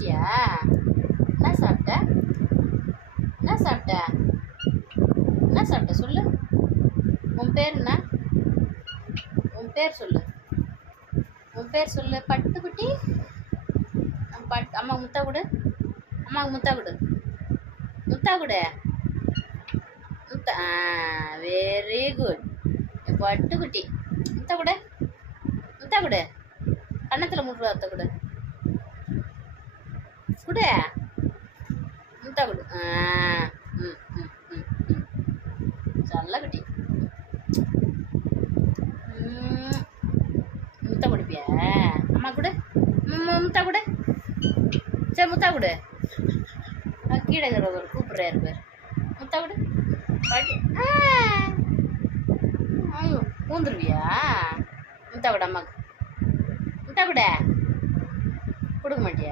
சாப்பிட்டியா? என்ன சாப்பிட்ட? என்ன சாப்பிட்ட? என்ன சாப்பிட்ட சொல்லு. உன் பேர் என்ன? உன் பேர் சொல்லு. உன் பேர் சொல்லு. பட்டுக்குட்டி. அம்மா முத்தா கொடு. அம்மாவுக்கு முத்தா கொடு. முத்தா கொடு. முத்தா. Very good. பட்டுக்குட்டி. முத்தா கொடு. முத்தா கொடு. கன்னத்தில் முட்டு அத்தை கொடு. கொடு. முத்தா கொடு. ம் ம் ம் ம் சல்லக்குட்டி. முத்தா கொடுப்பியா? அம்மா கொடு. முத்தா கொடு. சரி முத்தா கொடு. கீழே இருக்கிறவர் கூப்பிட்றாரு பேர். முத்தா கொடு. பாட்டி. ஐயோ பூந்துருவியா? முத்தா கொடு அம்மாக்கு. முத்தா கொடு. கொடுக்க மாட்டியா?